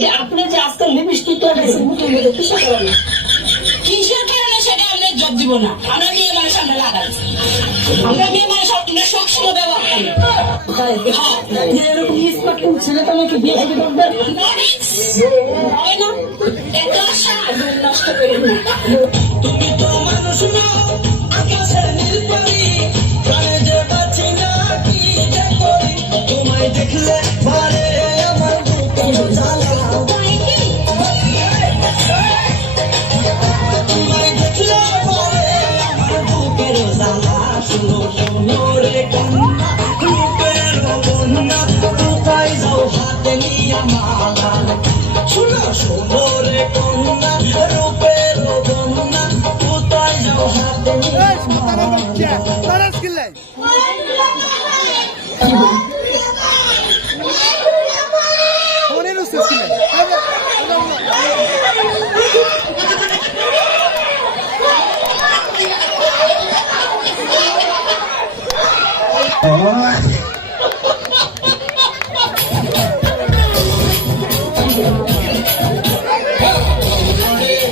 যে আপনি যে আজকাল লিপস্টিক লাগাইছেন মুখের মধ্যে কিসের কারণে? কিসের কারণে সেটা আমরা জব দিব না। আমরা মেয়ে মানুষ, আমরা লাগাই। আমরা মেয়ে মানুষ আপনার সবসময় ব্যবহার করি। যে এরকম স্মার্টফোন ছেলে তোমাকে বিয়ে করে দেবেন হয় না, এত আশা নষ্ট করেন না। তুমি তো মানুষ নও, আকাশের নীল পরি, প্রাণে যে বাঁচি না কি যে করি, তোমায় দেখলে পারে আমার বুকের জ্বালা। তোমায় দেখলে পারে আমার বুকের জ্বালা। শুনো শুনো রে কন্যা, রূপের বন্যা, কোথায় যাও হাতে নিয়ে মালা। শুনো শুনো রে কন্যা, রূপের বন্যা, কোথায় যাও হাতে নিয়ে মালা। Oh,